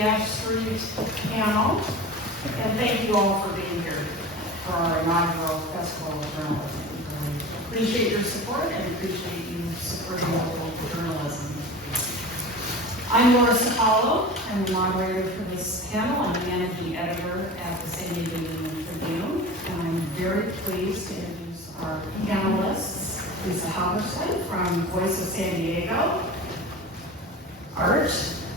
the Ash Street panel. And thank you all for being here for our inaugural Festival of Journalism. We appreciate your support and appreciate you supporting local journalism. I'm Lora Cicalo. I'm the moderator for this panel. I'm the managing editor at the San Diego Union-Tribune. And I'm very pleased to introduce our panelists, Halverstadt from Voice of San Diego, Arturo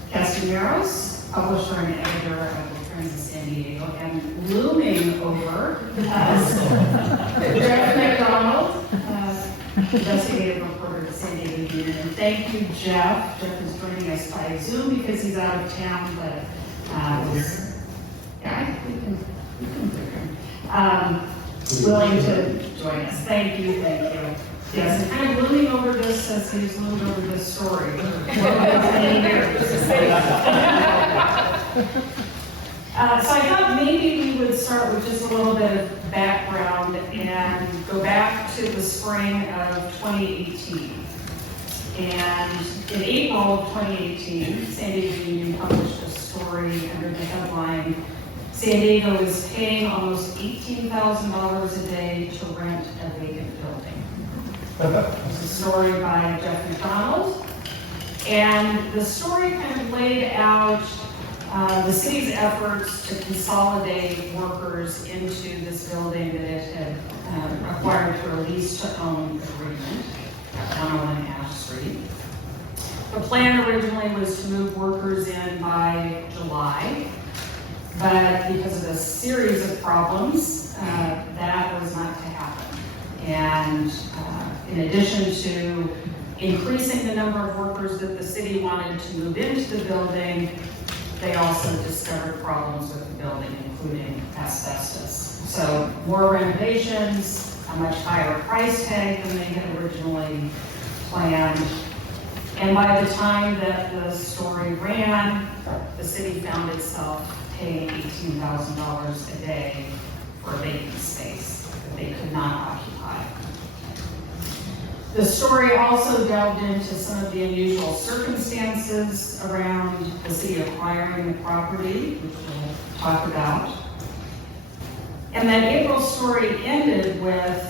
Castañares, publisher and editor of the Prensa San Diego, and looming over us, McDonald, investigative reporter at San Diego Union. And thank you, Jeff. Jeff is joining us by Zoom because he's out of town, but we can willing to join us. Thank you. Yes, and kind of looming over this as he's loomed over this story. So I thought maybe we would start with just a little bit of background and go back to the spring of 2018. And in April of 2018, San Diego Union published a story under the headline, San Diego is paying almost $18,000 a day to rent a vacant building. It's a story by Jeff McDonald. And the story kind of laid out the city's efforts to consolidate workers into this building that it had acquired through a lease-to-own agreement at 101 Ash Street. The plan originally was to move workers in by July, but because of a series of problems, that was not to happen. And in addition to increasing the number of workers that the city wanted to move into the building, they also discovered problems with the building, including asbestos. So more renovations, a much higher price tag than they had originally planned. And by the time that the story ran, the city found itself paying $18,000 a day for a vacant space that they could not occupy. The story also delved into some of the unusual circumstances around the city acquiring the property, which we'll talk about. And then April's story ended with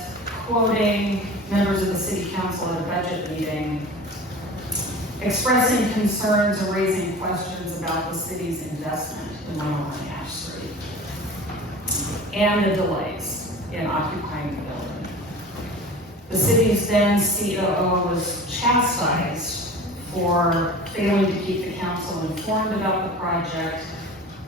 quoting members of the city council at a budget meeting, expressing concerns and raising questions about the city's investment in 101 Ash Street and the delays in occupying the building. The city's then COO was chastised for failing to keep the council informed about the project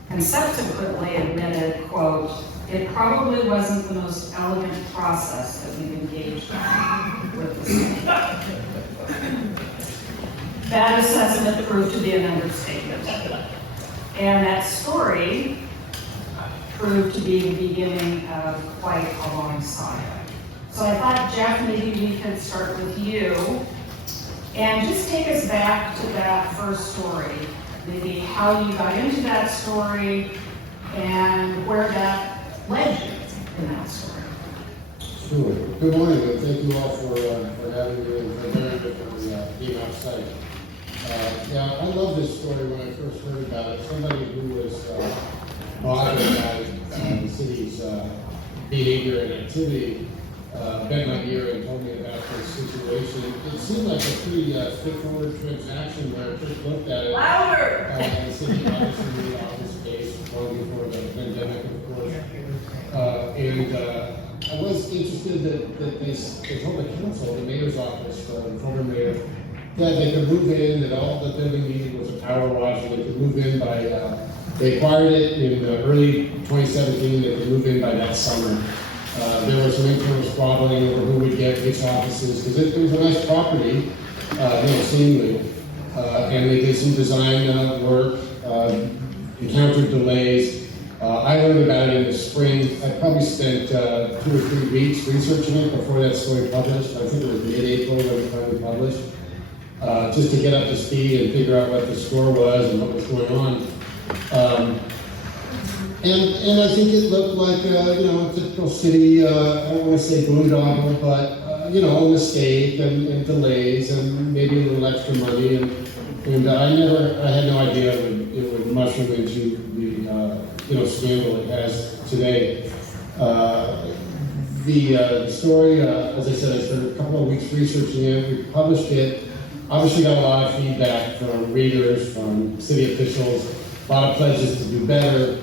and subsequently admitted, quote, "It probably wasn't the most elegant process that we've engaged in with the city." That assessment proved to be an understatement. And that story proved to be the beginning of quite a long saga. So I thought, Jeff, maybe we could start with you and just take us back to that first story, maybe how you got into that story and where that led you in that story. Sure. Good morning, and thank you all for having me and for bearing with the being outside. I love this story when I first heard about it. Somebody who was bothered by the city's behavior and activity bent my ear and told me about this situation. It seemed like a pretty straightforward transaction where I first looked at it. Louder! The city obviously needed office space long before the pandemic, of course. I was interested that they told the council, the mayor's office, the former mayor, that they could move in, that all the building needed was a power wash, and they could move in by, they acquired it in early 2017, they could move in by that summer. There was some internal squabbling over who would get which offices, because it was a nice property, seemingly. And they did some design work, encountered delays. I learned about it in the spring. I probably spent 2 or 3 weeks researching it before that story published. I think it was mid-April when it finally published. Just to get up to speed and figure out what the score was and what was going on. And I think it looked like, a typical city, I don't want to say boondoggle, but, a mistake and delays and maybe a little extra money. And I had no idea it would mushroom into the scandal it has today. The story, as I said, I spent a couple of weeks researching it. We published it. Obviously got a lot of feedback from readers, from city officials, a lot of pledges to do better.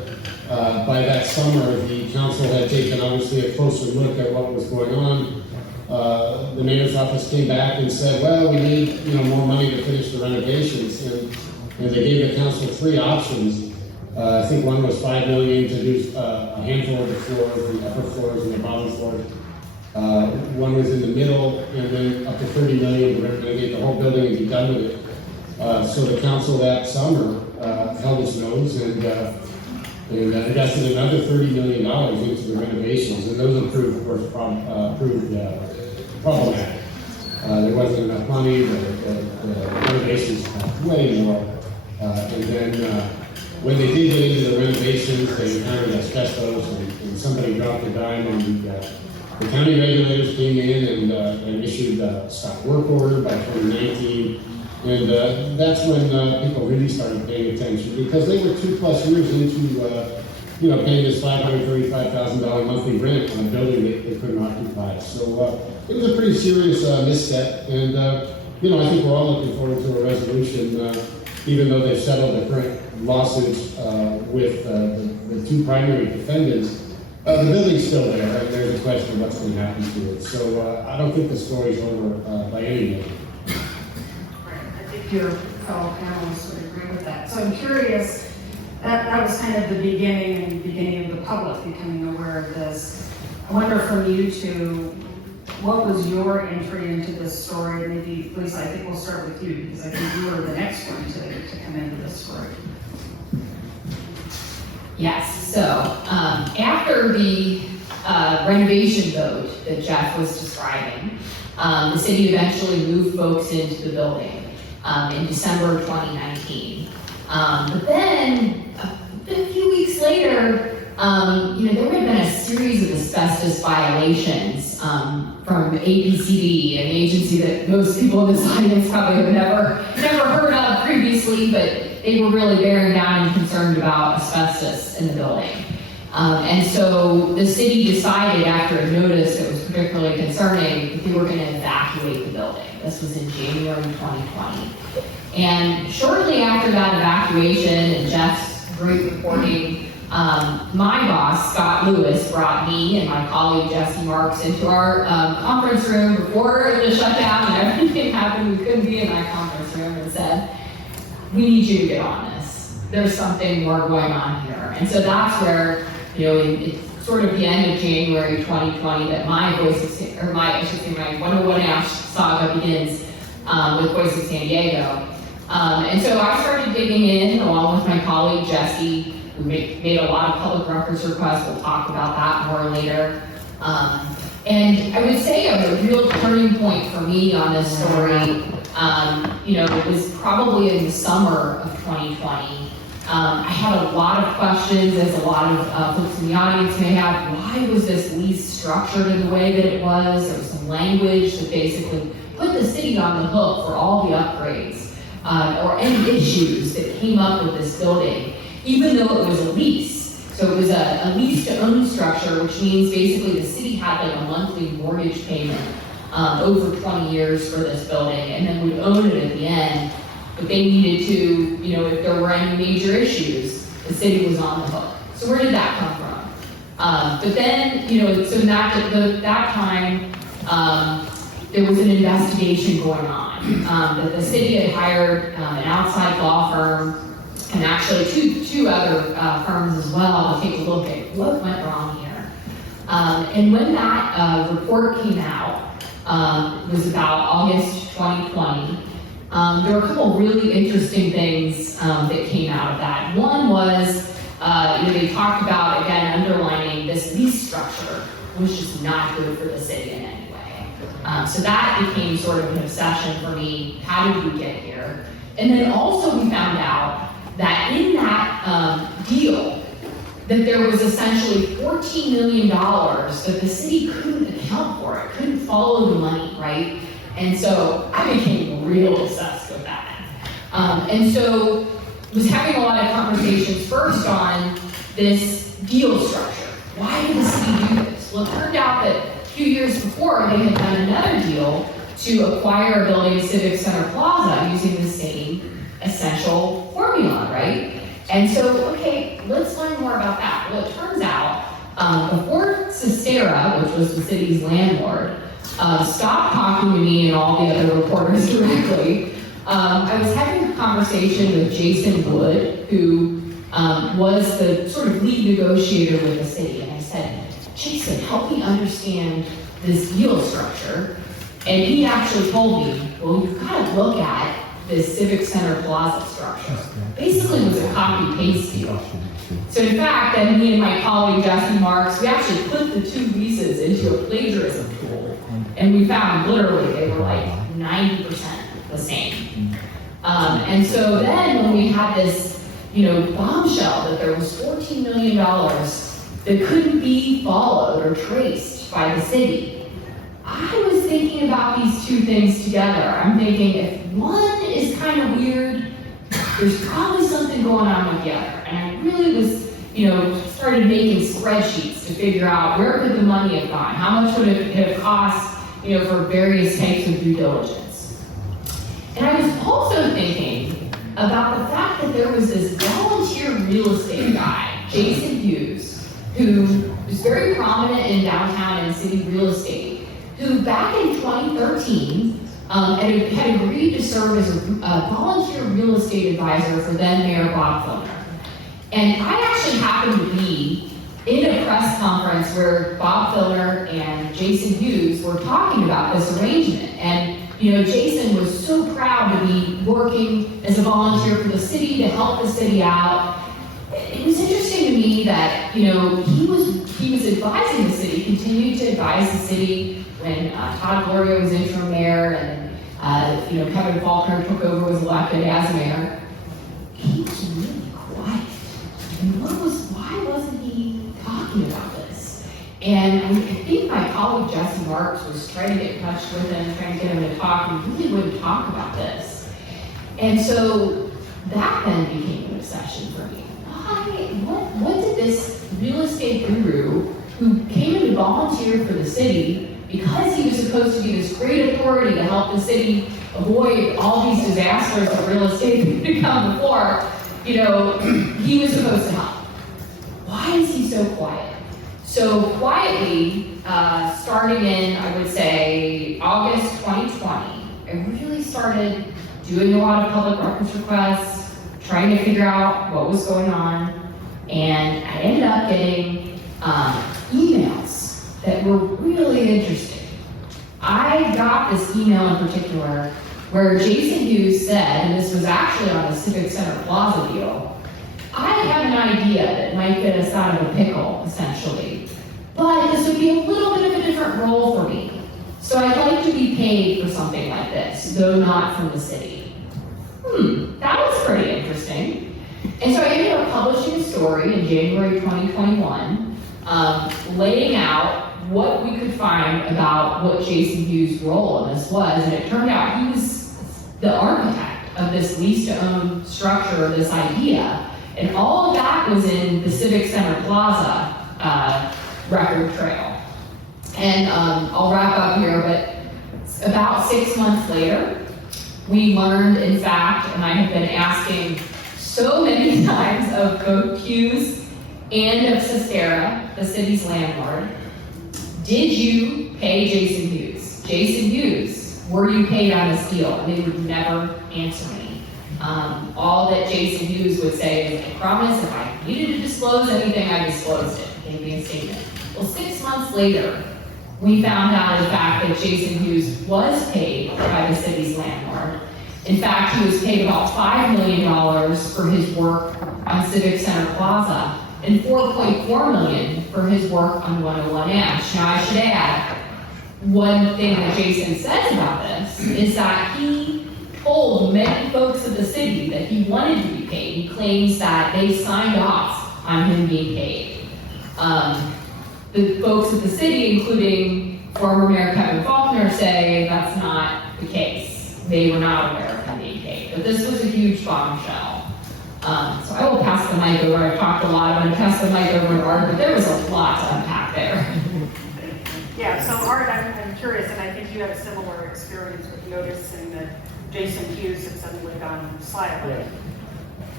By that summer, the council had taken obviously a closer look at what was going on. The mayor's office came back and said, well, we need more money to finish the renovations. And they gave the council 3 options. I think one was $5 million to do a handful of the floors, the upper floors and the bottom floors. One was in the middle, and then up to $30 million to renovate the whole building and be done with it. So the council that summer held its nose and invested another $30 million into the renovations, and those proved, of course, problematic. There wasn't enough money. The renovations cost way more, and then when they did get into the renovations, they encountered asbestos, and somebody dropped a dime on the county regulators came in and issued a stop work order by 2019. And that's when people really started paying attention, because they were 2+ years into paying this $535,000 monthly rent on a building they couldn't occupy. So it was a pretty serious misstep, and I think we're all looking forward to a resolution, even though they've settled the current lawsuits with the 2 primary defendants. The building's still there, and there's a question of what's going to happen to it. So I don't think the story's over by any means. Your fellow panelists would agree with that. So I'm curious, that was kind of the beginning of the public becoming aware of this. I wonder from you two, what was your entry into this story? Maybe, Lisa, I think we'll start with you, because I think you were the next one to come into this story. Yes, so after the renovation vote that Jeff was describing, the city eventually moved folks into the building. In December 2019. But then, a few weeks later, there had been a series of asbestos violations from APCD, an agency that most people in this audience probably have never heard of previously, but they were really bearing down and concerned about asbestos in the building. And so the city decided, after a notice that was particularly concerning, that they were going to evacuate the building. This was in January 2020. And shortly after that evacuation and Jeff's great reporting, my boss, Scott Lewis, brought me and my colleague Jesse Marks into our conference room before the shutdown and everything happened. We couldn't be in that conference room, and said, we need you to get on this. There's something more going on here. And so that's where, it's sort of the end of January 2020 that my 101 Ash saga begins with Voice of San Diego. And so I started digging in along with my colleague Jesse, who made a lot of public records requests. We'll talk about that more later. And I would say a real turning point for me on this story, it was probably in the summer of 2020. I had a lot of questions, as a lot of folks in the audience may have. Why was this lease structured in the way that it was? There was some language that basically put the city on the hook for all the upgrades or any issues that came up with this building, even though it was a lease. So it was a lease-to-own structure, which means basically the city had like a monthly mortgage payment over 20 years for this building, and then would own it at the end. But they needed to, if there were any major issues, the city was on the hook. So where did that come from? But then, so in that time, there was an investigation going on. That the city had hired an outside law firm, and actually two other firms as well, to take a look at what went wrong here. And when that report came out, it was about August 2020, there were a couple really interesting things that came out of that. One was, they talked about, again, underlining this lease structure was just not good for the city in any way. So that became sort of an obsession for me. How did we get here? And then also we found out that in that deal, that there was essentially $14 million that the city couldn't account for. It couldn't follow the money, right? And so I became real obsessed with that. And so was having a lot of conversations first on this deal structure. Why did the city do this? Well, it turned out that a few years before, they had done another deal to acquire a building, Civic Center Plaza, using the same essential formula, right? And so, okay, let's learn more about that. Well, it turns out, before Cistera, which was the city's landlord, stopped talking to me and all the other reporters directly, I was having a conversation with Jason Wood, who was the sort of lead negotiator with the city, and I said, Jason, help me understand this deal structure. And he actually told me, well, you've got to look at this Civic Center Plaza structure. Basically, it was a copy-paste deal. So in fact, then me and my colleague Jesse Marks, we actually put the two leases into a plagiarism tool, and we found literally they were like 90% the same. And so then when we had this, bombshell that there was $14 million that couldn't be followed or traced by the city, I was thinking about these two things together. I'm thinking, if one is kind of weird, there's probably something going on with the other. And I really was, started making spreadsheets to figure out where could the money have gone? How much would it have cost, for various types of due diligence? And I was also thinking about the fact that there was this volunteer real estate guy, Jason Hughes, who was very prominent in downtown and city real estate, who back in 2013 had agreed to serve as a volunteer real estate advisor for then Mayor Bob Filner. And I actually happened to be in a press conference where Bob Filner and Jason Hughes were talking about this arrangement. And Jason was so proud to be working as a volunteer for the city to help the city out. It was interesting to me that, he was advising the city, continued to advise the city when Todd Gloria was interim mayor and, Kevin Faulkner took over, was elected as mayor. He was really quiet. And why wasn't he talking about this? And I think my colleague Jesse Marks was trying to get in touch with him, trying to get him to talk, and really wouldn't talk about this. And so that then became an obsession for me. What did this real estate guru, who came in to volunteer for the city because he was supposed to be this great authority to help the city avoid all these disasters of real estate that come before, he was supposed to help. Why is he so quiet? So quietly, starting in, I would say, August 2020, I really started doing a lot of public records requests, trying to figure out what was going on, and I ended up getting emails that were really interesting. I got this email in particular where Jason Hughes said, and this was actually on the Civic Center Plaza deal, I have an idea that might get us out of a pickle, essentially, but this would be a little bit of a different role for me. So I'd like to be paid for something like this, though not from the city. That was pretty interesting. And so I ended up publishing a story in January 2021, laying out what we could find about what Jason Hughes' role in this was, and it turned out he was the architect of this lease-to-own structure, this idea, and all of that was in the Civic Center Plaza record trail. And I'll wrap up here, but about 6 months later, we learned, in fact, and I have been asking so many times of both Hughes and of Cistera, the city's landlord, did you pay Jason Hughes? Jason Hughes, were you paid on this deal? And they would never answer me. All that Jason Hughes would say is, I promise if I needed to disclose anything, I disclosed it. Gave me a statement. Well, 6 months later, we found out, in fact, that Jason Hughes was paid by the city's landlord. In fact, he was paid about $5 million for his work on Civic Center Plaza and $4.4 million for his work on 101 Ash. Now, I should add, one thing that Jason says about this is that he told many folks of the city that he wanted to be paid. He claims that they signed off on him being paid. The folks of the city, including former Mayor Kevin Faulkner, say that's not the case. They were not aware of him being paid. but this was a huge bombshell. So I will pass the mic over. I've talked a lot. I'm going to pass the mic over to Art, but there was a lot to unpack there. Yeah, so Art, I'm curious, and I think you have a similar experience with noticing that Jason Hughes had suddenly gone silent. Yeah.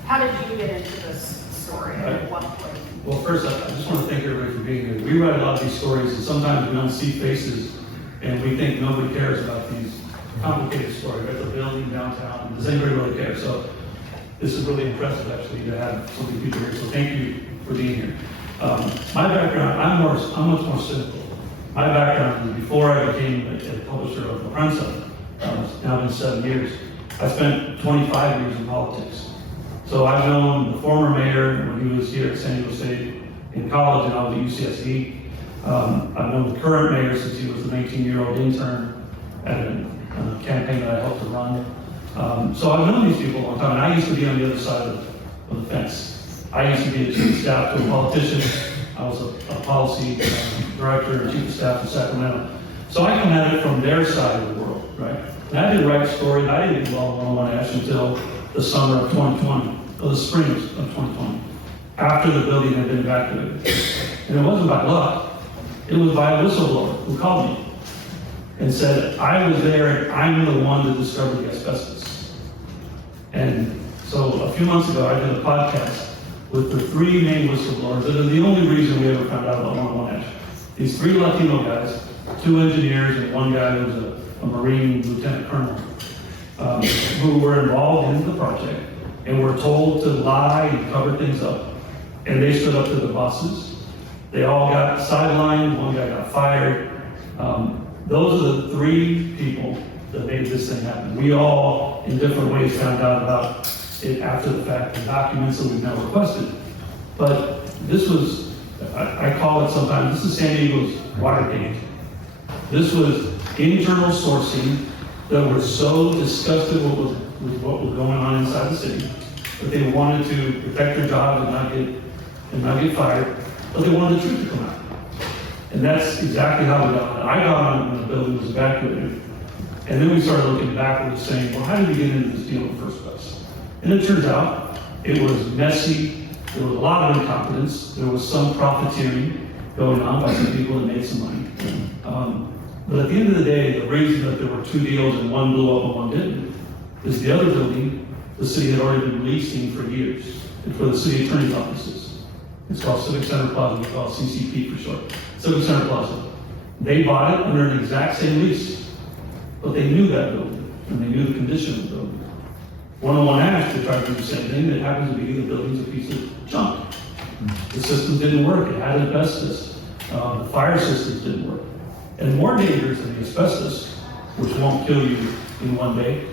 How did you get into this story? At what point? Well, first, I just want to thank everybody for being here. We write a lot of these stories, and sometimes we don't see faces, and we think nobody cares about these complicated stories, right? The building downtown, does anybody really care? So this is really impressive, actually, to have so many people here. So thank you for being here. My background, I'm much more cynical. My background is before I became a publisher of the Prensa. It's now been 7 years. I spent 25 years in politics. So I've known the former mayor when he was here at San Diego State in college, and I was at UCSD. I've known the current mayor since he was a 19-year-old intern at a campaign that I helped to run. So I've known these people a long time, and I used to be on the other side of the fence. I used to be a chief of staff to a politician. I was a policy director and chief of staff in Sacramento. So I come at it from their side of the world, right? And I didn't write stories. I didn't do well on Ash until the summer of 2020, or the spring of 2020, after the building had been evacuated. And it wasn't by luck. It was by a whistleblower who called me and said, I was there and I'm the one that discovered the asbestos. And so a few months ago, I did a podcast with the 3 main whistleblowers that are the only reason we ever found out about 101 Ash. These 3 Latino guys, 2 engineers and 1 guy who was a Marine lieutenant colonel, who were involved in the project and were told to lie and cover things up. And they stood up to the bosses. They all got sidelined, 1 guy got fired. Those are the 3 people that made this thing happen. We all, in different ways, found out about it after the fact, the documents that we've now requested. But this was, I call it sometimes, this is San Diego's Watergate. This was internal sourcing that were so disgusted with what was going on inside the city that they wanted to protect their jobs and not get fired, but they wanted the truth to come out. And that's exactly how we got on it. I got on it when the building was evacuated. And then we started looking backwards saying, well, how did we get into this deal in the first place? And it turns out it was messy. There was a lot of incompetence. There was some profiteering going on by some people that made some money. But at the end of the day, the reason that there were 2 deals and 1 blew up and 1 didn't is the other building, the city had already been leasing for years. It's for the city attorney's offices. It's called Civic Center Plaza. We call it CCP for short. Civic Center Plaza. They bought it under an exact same lease, but they knew that building and they knew the condition of the building. 101 Ash, they tried to do the same thing. That happens to be the building's a piece of junk. The system didn't work. It had asbestos. The fire systems didn't work. And more dangerous than the asbestos, which won't kill you in 1 day,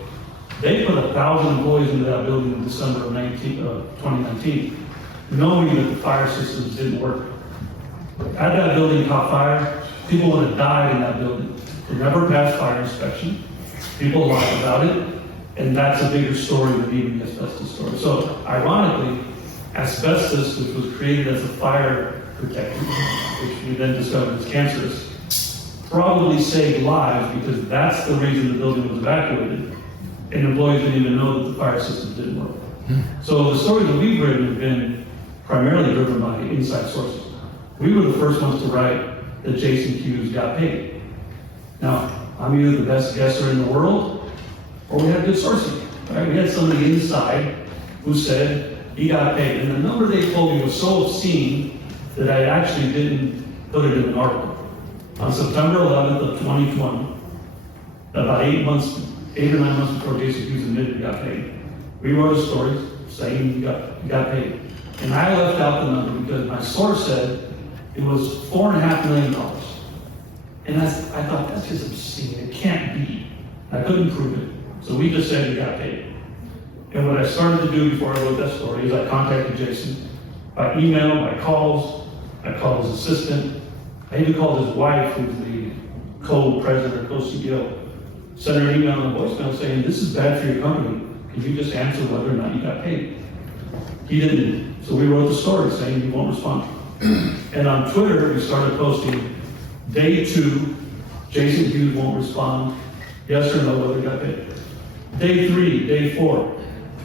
they put 1,000 employees into that building in December of 2019, knowing that the fire systems didn't work. Had that building caught fire, people would have died in that building. It never passed fire inspection. People lied about it, and that's a bigger story than even the asbestos story. So, ironically, asbestos, which was created as a fire protectant, which we then discovered is cancerous, probably saved lives because that's the reason the building was evacuated, and employees didn't even know that the fire systems didn't work. So the stories that we've written have been primarily driven by inside sources. We were the first ones to write that Jason Hughes got paid. Now, I'm either the best guesser in the world, or we had good sourcing. Right? We had somebody inside who said he got paid, and the number they told me was so obscene that I actually didn't put it in an article. On September 11th of 2020, about 8 or 9 months before Jason Hughes admitted he got paid, we wrote a story saying he got paid. And I left out the number because my source said it was $4.5 million. And I thought, that's just obscene. It can't be. I couldn't prove it. So we just said he got paid. And what I started to do before I wrote that story is I contacted Jason by email, by calls. I called his assistant. I even called his wife, who's the co-president or co-CEO, sent her an email and a voicemail saying, this is bad for your company. Can you just answer whether or not you got paid? He didn't. So we wrote the story saying he won't respond. And on Twitter, we started posting, day 2, Jason Hughes won't respond, yes or no, whether he got paid. Day 3, day 4.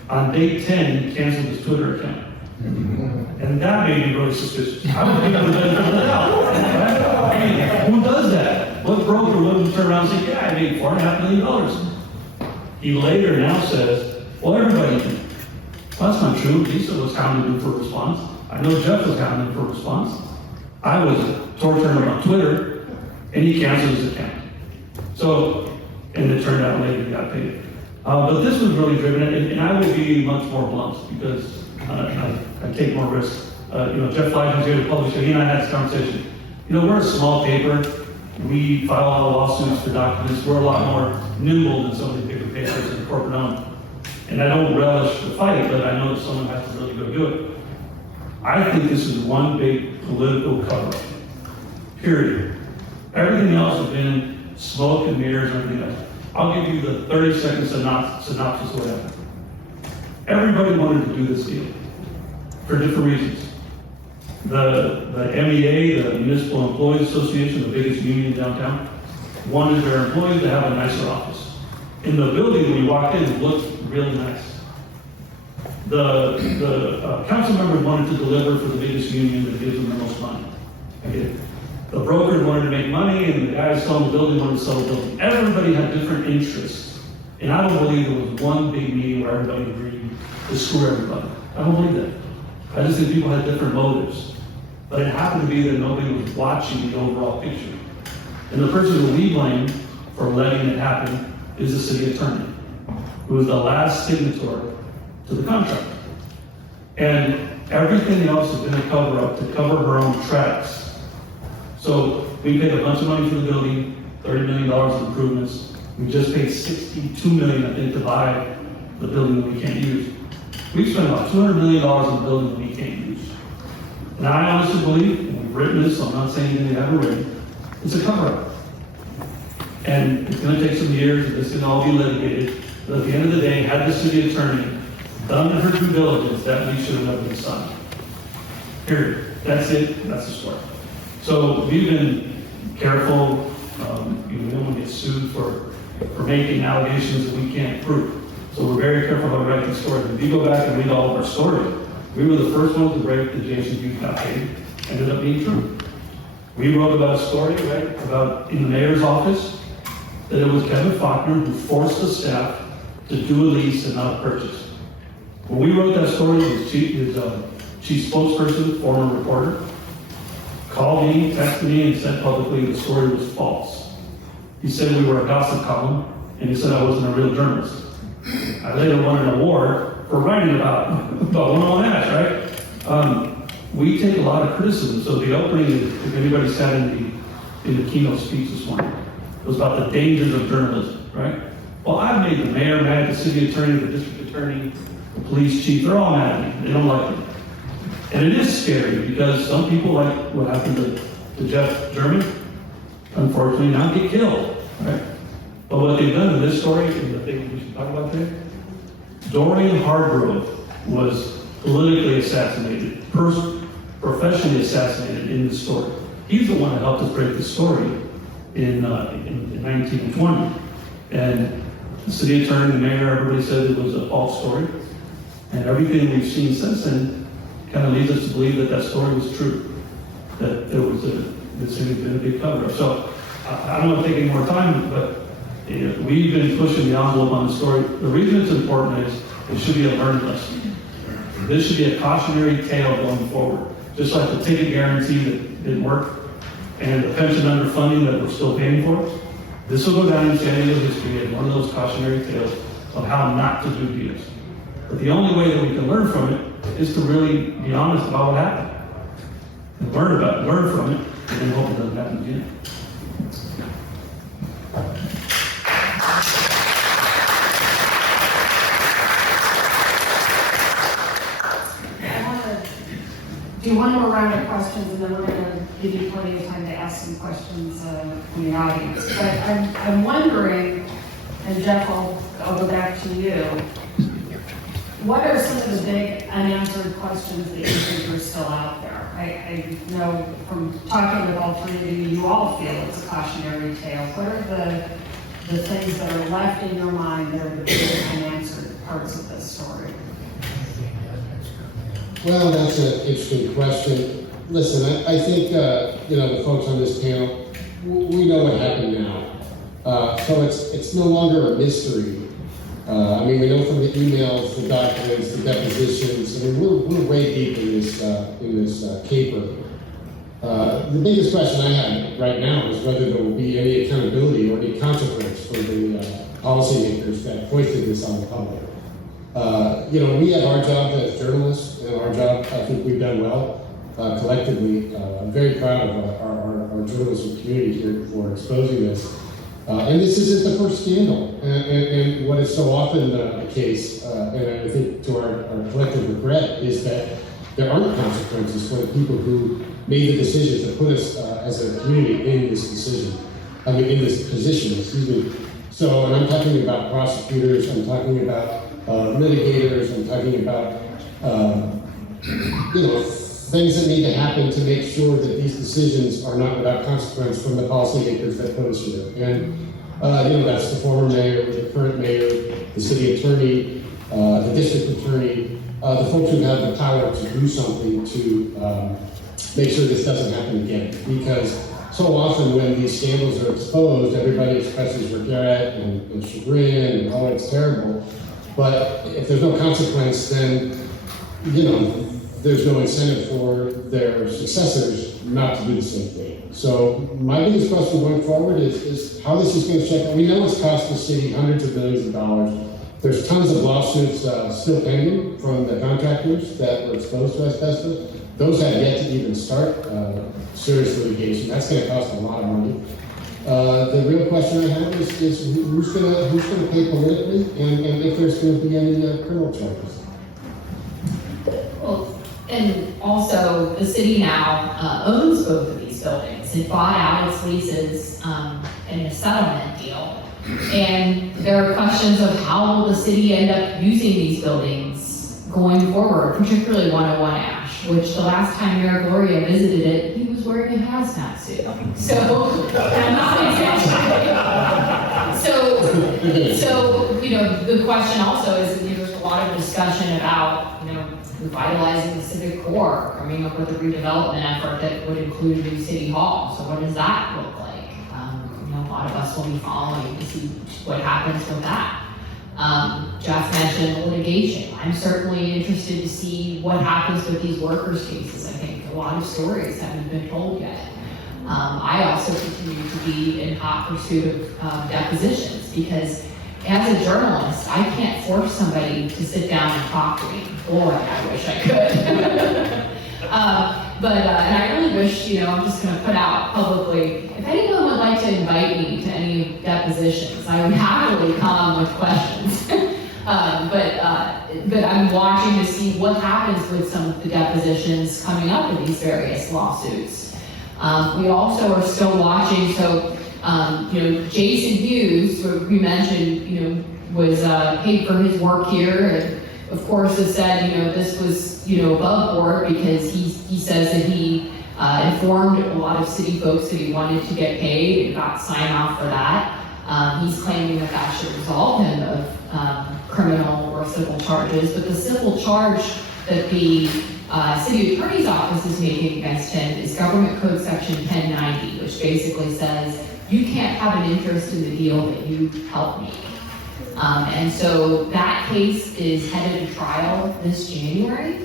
On day 10, he canceled his Twitter account. And that made me really suspicious. I would think I would have been put out. Right? I mean, who does that? What broker would turn around and say, yeah, I made $4.5 million? He later now says, well, everybody did. Well, that's not true. Lisa was hounding him for a response. I know Jeff was hounding him for a response. I was torturing him on Twitter, and he canceled his account. So, and it turned out later he got paid. But this was really driven, and I would be much more blunt because I take more risks. Jeff Fleischman's here to publish it. He and I had this conversation. We're a small paper. We file a lot of lawsuits for documents. We're a lot more nimble than some of the bigger papers and corporate owned. And I don't relish the fight, but I know that someone has to really go do it. I think this is one big political cover-up. Period. Everything else has been smoke and mirrors and everything else. I'll give you the 30-second synopsis of what happened. Everybody wanted to do this deal for different reasons. The MEA, the Municipal Employees Association, the biggest union downtown, wanted their employees to have a nicer office. In the building, when you walked in, it looked really nice. The council members wanted to deliver for the biggest union that gives them the most money. Okay. The brokers wanted to make money, and the guys selling the building wanted to sell the building. Everybody had different interests. And I don't believe there was one big meeting where everybody agreed to screw everybody. I don't believe that. I just think people had different motives. But it happened to be that nobody was watching the overall picture. And the person who we blame for letting it happen is the city attorney, who was the last signatory to the contract. And everything else has been a cover-up to cover her own tracks. So we paid a bunch of money for the building, $30 million in improvements. We just paid $62 million, I think, to buy the building that we can't use. We've spent about $200 million on the building that we can't use. And I honestly believe, and we've written this, so I'm not saying anything I haven't written, it's a cover-up. And it's going to take some years, and this can all be litigated. But at the end of the day, had the city attorney done her due diligence, that lease should have never been signed. Period. That's it. That's the story. So we've been careful. We don't want to get sued for making allegations that we can't prove. So we're very careful about writing stories. If you go back and read all of our stories, we were the first ones to break the Jason Hughes got paid. Ended up being true. We wrote about a story, right, about in the mayor's office, that it was Kevin Faulkner who forced the staff to do a lease and not a purchase. When we wrote that story, his chief spokesperson, former reporter, called me, texted me, and said publicly the story was false. He said we were a gossip column, and he said I wasn't a real journalist. I later won an award for writing about 101 Ash, right? We take a lot of criticism. So the opening, if anybody sat in the keynote speech this morning, it was about the dangers of journalism, right? Well, I've made the mayor mad, the city attorney, the district attorney, the police chief, they're all mad at me. They don't like me. And it is scary because some people, like what happened to Jeff German, unfortunately now get killed, right? But what they've done in this story, and the thing we should talk about today, Dorian Hargrove was politically assassinated, professionally assassinated in the story. He's the one that helped us break the story in 1920. And the city attorney, the mayor, everybody said it was a false story. And everything we've seen since then kind of leads us to believe that that story was true, that there was this had been a big cover-up. So I don't want to take any more time, but we've been pushing the envelope on the story. The reason it's important is it should be a learning lesson. This should be a cautionary tale going forward. Just like the ticket guarantee that didn't work and the pension underfunding that we're still paying for. This will go down in San Diego history as one of those cautionary tales of how not to do deals. But the only way that we can learn from it is to really be honest about what happened. And learn from it, and then hope it doesn't happen again. Do one more round of questions, and then we're going to give you plenty of time to ask some questions from the audience. But I'm wondering, and Jeff, I'll go back to you. What are some of the big unanswered questions that you think are still out there? I know from talking with all three of you, you all feel it's a cautionary tale. What are the things that are left in your mind that are the big Well, that's an interesting question. Listen, I think, the folks on this panel, we know what happened now. So it's no longer a mystery. We know from the emails, the documents, the depositions, we're way deep in this caper. The biggest question I have right now is whether there will be any accountability or any consequence for the policymakers that foisted this on the public. We have our job as journalists, and our job, I think we've done well collectively. I'm very proud of our journalism community here for exposing this. And this isn't the first scandal. And what is so often the case, and I think to our collective regret, is that there aren't consequences for the people who made the decision to put us as a community in this position, So, and I'm talking about prosecutors, I'm talking about litigators, I'm talking about, things that need to happen to make sure that these decisions are not without consequence from the policymakers that put us here. And, that's the former mayor, the current mayor, the city attorney, the district attorney, the folks who have the power to do something to make sure this doesn't happen again. Because so often when these scandals are exposed, everybody expresses regret and chagrin and, oh, it's terrible. But if there's no consequence, then, there's no incentive for their successors not to do the same thing. So my biggest question going forward is how this is going to check out. We know it's cost the city hundreds of millions of dollars. There's tons of lawsuits still pending from the contractors that were exposed to asbestos. Those have yet to even start serious litigation. That's going to cost a lot of money. The real question I have is who's going to pay politically, and if there's going to be any criminal charges. Well, and also the city now owns both of these buildings. It bought out its leases in a settlement deal. And there are questions of how will the city end up using these buildings going forward, particularly 101 Ash, which the last time Mayor Gloria visited it, he was wearing a hazmat suit. So, I'm not exaggerating. So, the question also is, there's a lot of discussion about, revitalizing the civic core, coming up with a redevelopment effort that would include a new city hall. So what does that look like? A lot of us will be following to see what happens with that. Jeff mentioned litigation. I'm certainly interested to see what happens with these workers' cases. I think a lot of stories haven't been told yet. I also continue to be in hot pursuit of depositions because as a journalist, I can't force somebody to sit down and talk to me. Boy, I wish I could. And I really wish, I'm just going to put out publicly, if anyone would like to invite me to any depositions, I would happily come with questions. But I'm watching to see what happens with some of the depositions coming up in these various lawsuits. We also are still watching, Jason Hughes, who we mentioned, was paid for his work here, and of course has said, this was, above board because he says that he informed a lot of city folks that he wanted to get paid and got sign off for that. He's claiming that should absolve him of criminal or civil charges, but the civil charge that the city attorney's office is making against him is Government Code Section 1090, which basically says you can't have an interest in the deal that you helped make. And so that case is headed to trial this January.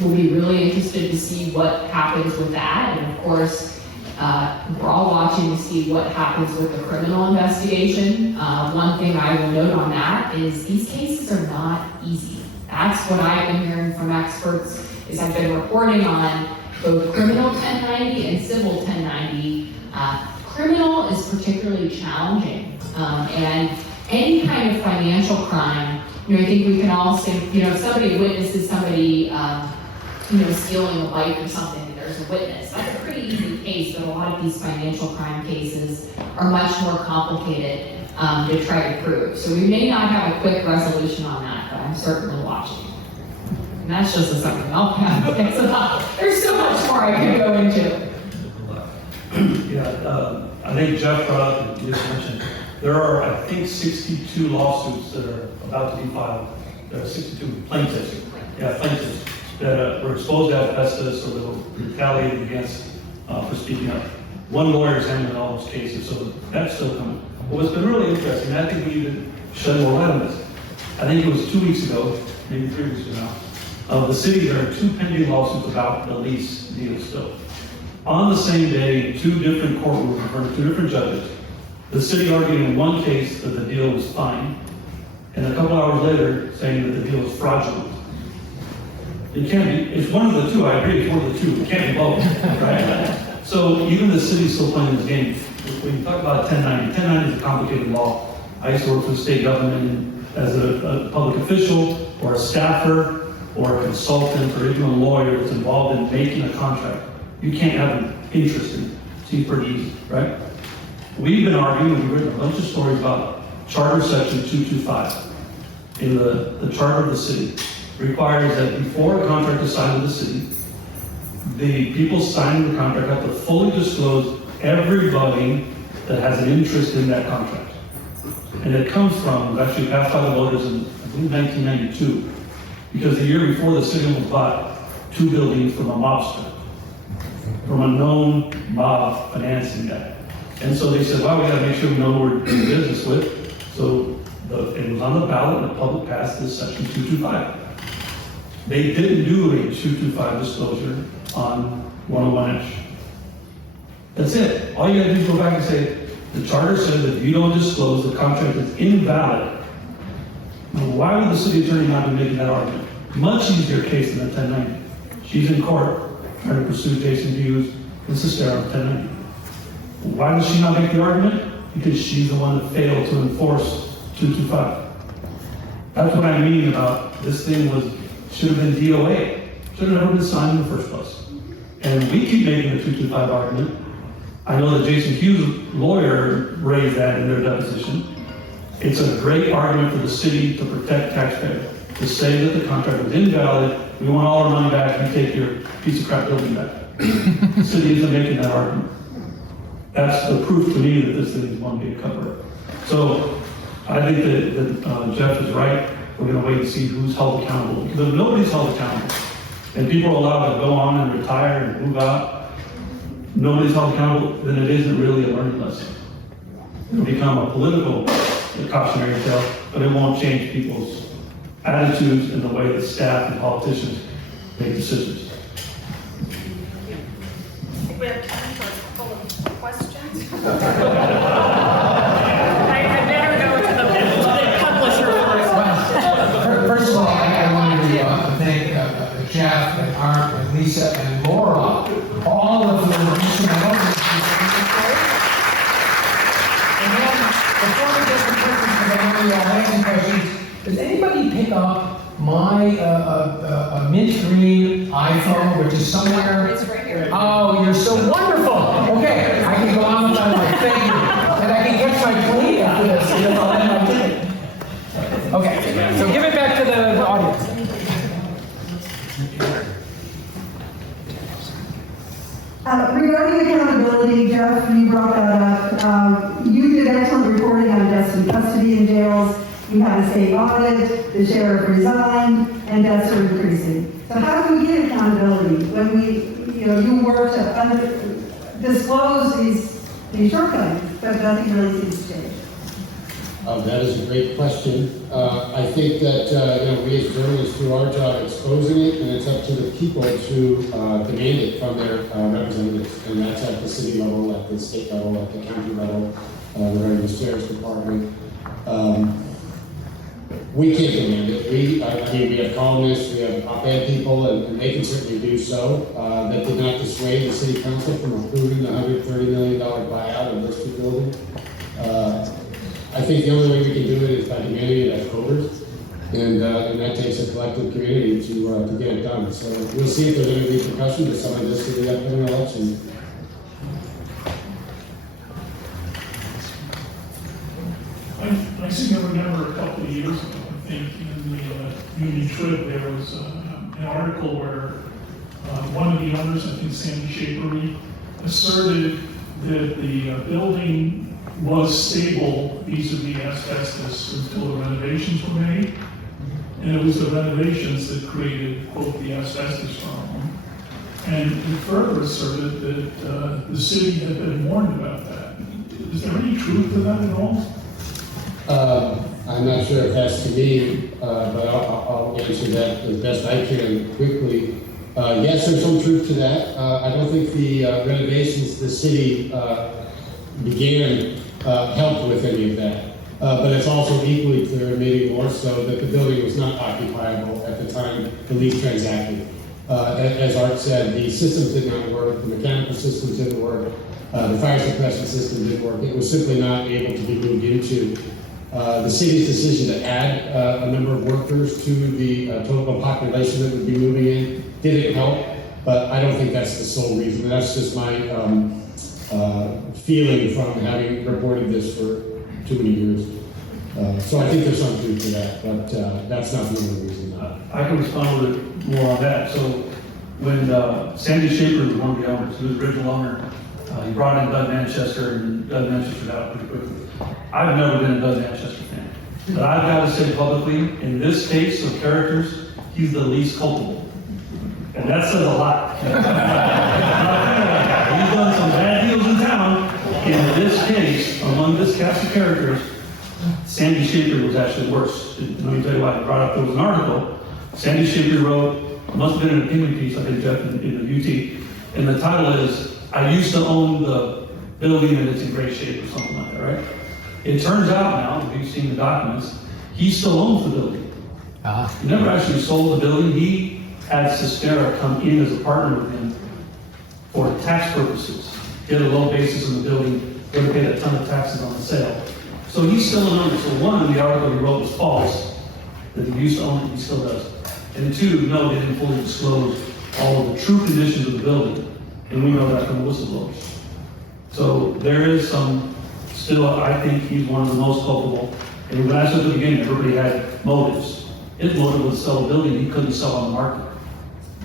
We'll be really interested to see what happens with that. And of course, we're all watching to see what happens with the criminal investigation. One thing I will note on that is these cases are not easy. That's what I've been hearing from experts, is I've been reporting on both criminal 1090 and civil 1090. Criminal is particularly challenging. And any kind of financial crime, I think we can all say, if somebody witnesses somebody, stealing a bike or something, and there's a witness, that's a pretty easy case, but a lot of these financial crime cases are much more complicated to try to prove. So we may not have a quick resolution on that, but I'm certainly watching. And that's just a something I'll have to fix about. There's so much more I could go into. Yeah, I think Jeff brought up, and you just mentioned, there are, I think, 62 lawsuits that are about to be filed. There are 62 plaintiffs. Yeah, plaintiffs. that were exposed to asbestos or that were retaliated against for speaking up. One lawyer is handling all those cases, so that's still coming. But what's been really interesting, and I think we need to shed more light on this. I think it was 2 weeks ago, maybe 3 weeks ago now, the city, there are 2 pending lawsuits about the lease deal still. On the same day, 2 different courtrooms in front of 2 different judges, the city arguing in one case that the deal was fine, and a couple hours later saying that the deal was fraudulent. It can't be, it's one of the 2, I agree, it's one of the 2, it can't be both, right? So even the city's still playing this game. When you talk about 1090, 1090 is a complicated law. I used to work for the state government as a public official, or a staffer, or a consultant, or even a lawyer that's involved in making a contract. You can't have an interest in it. Seems pretty easy, right? We've been arguing, we've written a bunch of stories about Charter Section 225 in the charter of the city. Requires that before a contract is signed with the city, the people signing the contract have to fully disclose everybody that has an interest in that contract. And it comes from, it was actually passed by the voters in, I believe, 1992, because the year before the city almost bought 2 buildings from a mobster, from a known mob financing guy. And so they said, well, we gotta make sure we know who we're doing business with. So it was on the ballot and the public passed this section 225. They didn't do a 225 disclosure on 101-ish. That's it. All you gotta do is go back and say, the charter says that if you don't disclose, the contract is invalid. Now, why would the city attorney not be making that argument? Much easier case than a 1090. She's in court trying to pursue Jason Hughes and Sestero on 1090. Why does she not make the argument? Because she's the one that failed to enforce 225. That's what I mean about this thing should have been DOA. Should have never been signed in the first place. And we keep making the 225 argument. I know that Jason Hughes' lawyer raised that in their deposition. It's a great argument for the city to protect taxpayers, to say that the contract was invalid, we want all our money back, you take your piece of crap building back. The city isn't making that argument. That's the proof to me that this thing is one big cover-up. So I think that Jeff is right. We're going to wait and see who's held accountable. Because if nobody's held accountable, and people are allowed to go on and retire and move out, nobody's held accountable, then it isn't really a learning lesson. It'll become a political cautionary tale, but it won't change people's attitudes and the way that staff and politicians make decisions. I think we have time for a couple of questions. I better go to the publisher first. First of all, I wanted to thank Jeff and Art and Lisa and Laura, all of them were instrumental in this story. And then, before we get to questions, because I know you're all asking questions, does anybody pick up my mint green iPhone, which is somewhere? It's right here. Oh, you're so wonderful. Okay, I can go on with my life. Thank you. And I can catch my plane after this because I'll have my ticket. Okay, so give it back to the audience. Regarding accountability, Jeff, you brought that up. You did excellent reporting on deaths in custody in jails. You had a state audit, the sheriff resigned, and deaths are increasing. So how do we get accountability when you work to disclose these shortcomings, but nothing really seems to change? That is a great question. I think that we as journalists do our job exposing it, and it's up to the people to demand it from their representatives, and that's at the city level, at the state level, at the county level, the various sheriff's department. We can't demand it. We have columnists, we have op-ed people, and they can certainly do so. That did not dissuade the city council from approving the $130 million buyout of those 2 buildings. I think the only way we can do it is by demanding it as voters, and that takes a collective community to get it done. So we'll see if there's any repercussions to some of this in the upcoming election. I seem to remember a couple of years ago, I think, in the Union-Tribune, there was an article where one of the owners, I think Sandy Shapery, asserted that the building was stable vis-a-vis asbestos until the renovations were made. And it was the renovations that created, quote, the asbestos problem. And it further asserted that the city had been warned about that. Is there any truth to that at all? I'm not sure if that's to me, but I'll answer that as best I can quickly. Yes, there's some truth to that. I don't think the renovations the city began helped with any of that. But it's also equally clear, maybe more so, that the building was not occupiable at the time the lease transacted. As Art said, the systems did not work, the mechanical systems didn't work, the fire suppression system didn't work. It was simply not able to be moved into. The city's decision to add a number of workers to the total population that would be moving in didn't help, but I don't think that's the sole reason. That's just my feeling from having reported this for too many years. So I think there's some truth to that, but that's not the only reason. I can respond a little bit more on that. So when Sandy Shaper was one of the owners, he was the original owner, he brought in Doug Manchester, and Doug Manchester got out pretty quickly. I've never been a Doug Manchester fan, but I've got to say publicly, in this case of characters, he's the least culpable. And that says a lot. He's done some bad deals in town. In this case, among this cast of characters, Sandy Shaper was actually worse. Let me tell you why. I brought up, there was an article Sandy Shaper wrote, must have been an opinion piece, I think, Jeff, in the UT. And the title is, I used to own the building and it's in great shape, or something like that, right? It turns out now, if you've seen the documents, he still owns the building. He never actually sold the building. He had Sistera come in as a partner with him for tax purposes. Get a low basis in the building, would have paid a ton of taxes on the sale. So he's still an owner. So one, in the article he wrote was false, that he used to own it, he still does. And two, no, they didn't fully disclose all of the true conditions of the building. And we know that from whistleblowers. So there is some, still, I think he's one of the most culpable. And when I said at the beginning, everybody had motives. His motive was to sell a building he couldn't sell on the market.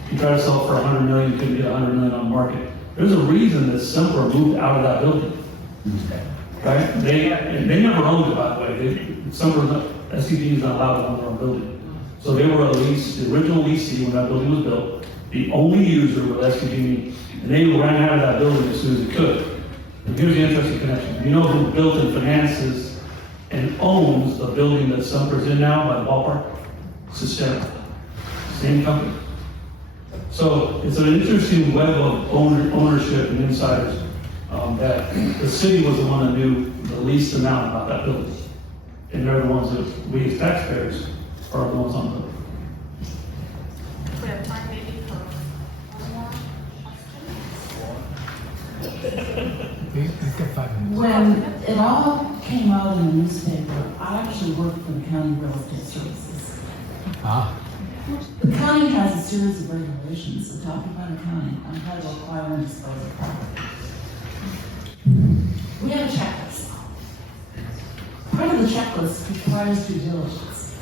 He tried to sell it for $100 million, he couldn't get $100 million on the market. There's a reason that Sempra moved out of that building. Right? They never owned it, by the way. SCG is not allowed to own their own building. So they were a lease, the original leasee when that building was built. The only user was SCG, and they ran out of that building as soon as they could. And here's the interesting connection. You know who built and finances and owns the building that Sempra's in now by the ballpark? Sistera. Same company. So it's an interesting web of ownership and insiders that the city was the one that knew the least amount about that building. And they're the ones that we as taxpayers are the ones on the building. We have time maybe for one more When it all came out in the newspaper, I actually worked for the county real estate services. The county has a series of regulations that talk about a county on how to acquire and dispose of property. We have a checklist. Part of the checklist requires due diligence.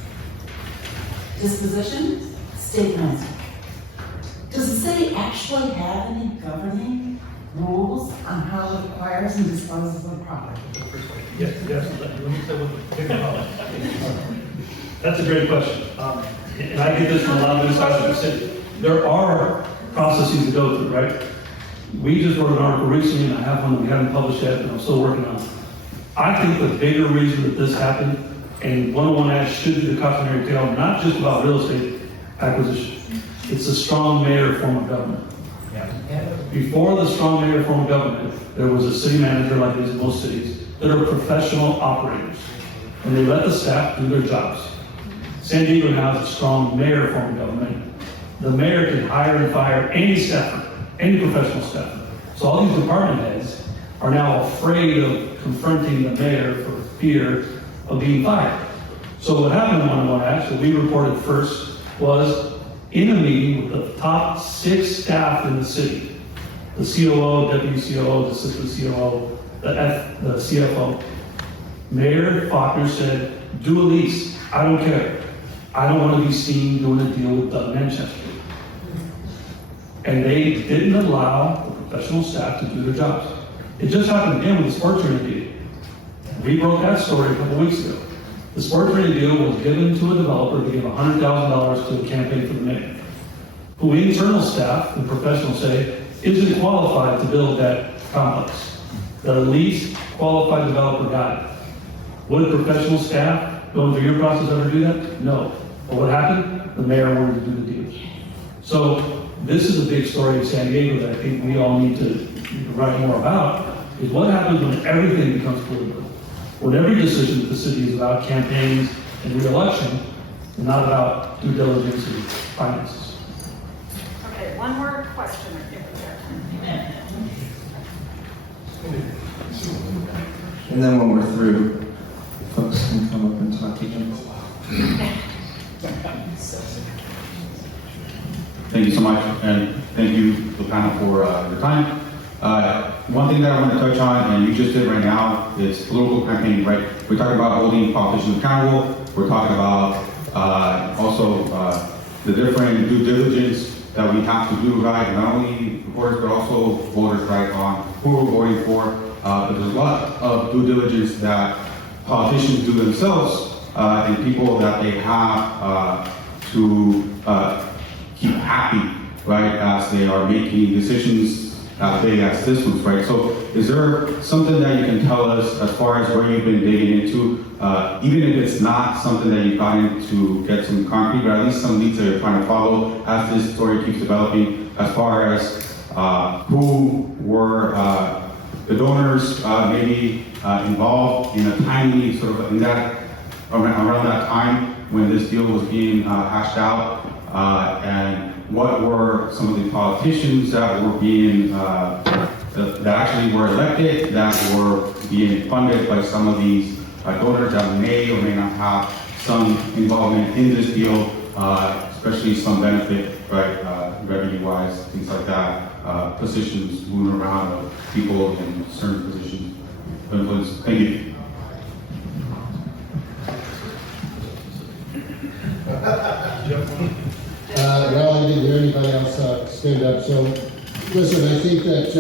Disposition, state rent. Does the city actually have any governing rules on how it acquires and disposes of property? Yes, let me say what the bigger problem. That's a great question. And I get this from a lot of insiders of the city. There are processes to go through, right? We just wrote an article recently, and I have one that we haven't published yet, and I'm still working on it. I think the bigger reason that this happened, and 101 Act should be the cautionary tale, not just about real estate acquisition. It's a strong mayor form of government. Before the strong mayor form of government, there was a city manager like these in most cities that are professional operators, and they let the staff do their jobs. San Diego now has a strong mayor form of government. The mayor can hire and fire any staffer, any professional staffer. So all these department heads are now afraid of confronting the mayor for fear of being fired. So what happened in 101 Act, that we reported first, was in a meeting with the top 6 staff in the city, the COO, deputy COO, the assistant COO, the CFO, Mayor Faulkner said, do a lease, I don't care. I don't want to be seen doing a deal with Doug Manchester. And they didn't allow the professional staff to do their jobs. It just happened again with the sports arena deal. We broke that story a couple weeks ago. The sports arena deal was given to a developer to give $100,000 to a campaign for the mayor, who internal staff and professionals say isn't qualified to build that complex. The least qualified developer got it. Would professional staff going through your process ever do that? No. But what happened? The mayor wanted to do the deal. So this is a big story of San Diego that I think we all need to write more about, is what happens when everything becomes political. When every decision of the city is about campaigns and re-election, and not about due diligence and finances. Okay, one more question right there. And then when we're through, folks can come up and talk to you. Thank you so much, and thank you, the panel, for your time. One thing that I want to touch on, and you just did right now, is political campaigning, right? We're talking about holding politicians accountable. We're talking about also the different due diligence that we have to do, right? Not only reporters, but also voters, right, on who we're voting for. But there's a lot of due diligence that politicians do themselves, and people that they have to keep happy, right, as they are making decisions as big as this one, right? So is there something that you can tell us as far as where you've been digging into, even if it's not something that you've gotten to get some concrete, but at least some leads that you're trying to follow as this story keeps developing, as far as who were the donors maybe involved in a timely sort of, in that, around that time when this deal was being hashed out, and what were some of the politicians that were being, that actually were elected, that were being funded by some of these donors that may or may not have some involvement in this deal, especially some benefit, right, revenue-wise, things like that, positions moving around of people in certain positions of influence. Thank you. Well, I didn't hear anybody else stand up, so listen, I think that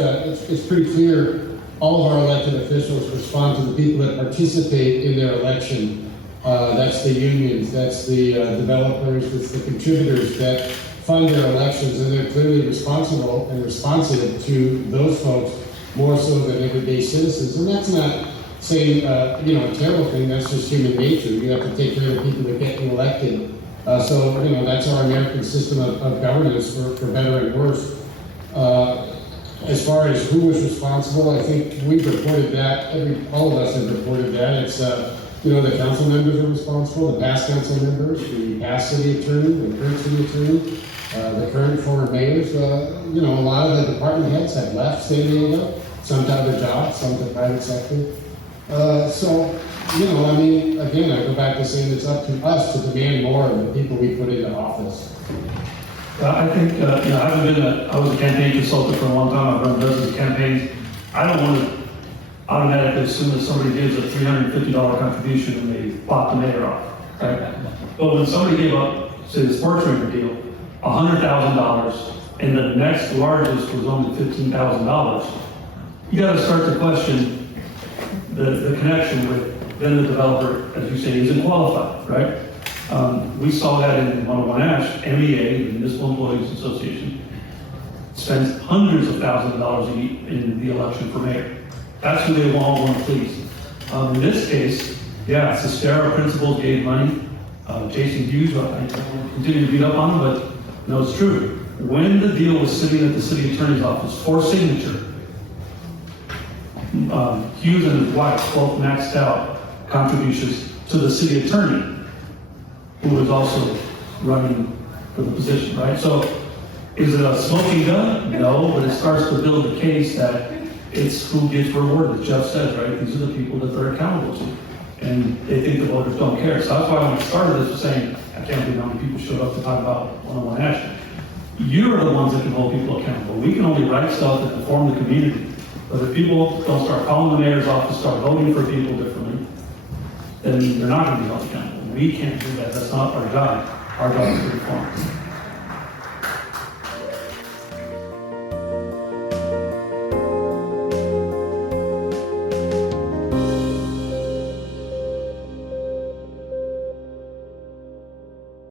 it's pretty clear all of our elected officials respond to the people that participate in their election. That's the unions, that's the developers, that's the contributors that fund their elections, and they're clearly responsible and responsive to those folks more so than everyday citizens. And that's not saying, a terrible thing, that's just human nature. You have to take care of the people that get you elected. So, that's our American system of governance, for better and worse. As far as who was responsible, I think we've reported that, all of us have reported that. It's, the council members are responsible, the past council members, the past city attorney, the current city attorney, the current former mayors. A lot of the department heads have left San Diego, some to other jobs, some to private sector. Again, I go back to saying it's up to us to demand more of the people we put into office. I think, I was a campaign consultant for a long time. I've run dozens of campaigns. I don't want to automatically assume that somebody gives a $350 contribution and they bought the mayor off, right? But when somebody gave up, say, the sports arena deal, $100,000, and the next largest was only $15,000, you got to start to question the connection with then the developer, as you say, isn't qualified, right? We saw that in 101 Ash, MEA, the Municipal Employees Association, spends hundreds of thousands of dollars in the election for mayor. That's who they all want to please. In this case, yeah, Sestero principals gave money. Jason Hughes, I don't want to continue to beat up on him, but no, it's true. When the deal was sitting at the city attorney's office for signature, Hughes and his wife both maxed out contributions to the city attorney, who was also running for the position, right? So, is it a smoking gun? No, but it starts to build the case that it's who gets rewarded, as Jeff says, right? These are the people that they're accountable to. And they think the voters don't care. So that's why when I started this was saying, I can't believe how many people showed up to talk about 101 Ash. You're the ones that can hold people accountable. We can only write stuff that inform the community. But if people don't start calling the mayor's office, start voting for people differently, then they're not going to be held accountable. We can't do that. That's not our job. Our job is to reform.